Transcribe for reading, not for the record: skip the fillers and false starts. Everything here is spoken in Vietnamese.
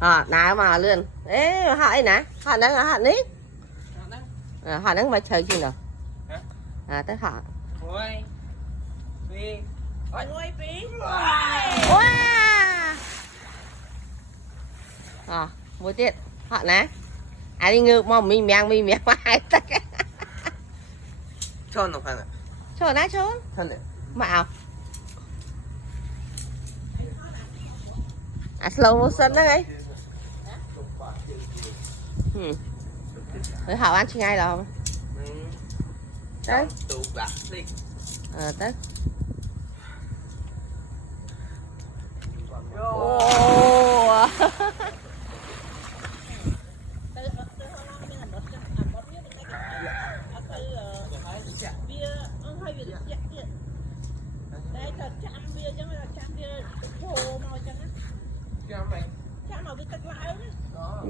nãy mà lên ế hỏi nè họ đang ní họ đang mà chơi gì nữa tới họ mua tiết họ nè đi ngư mong mi miang mai cho nó phải cho nãy cho mạo slow motion đó ấy họ ăn chi ngay rồi đấy tới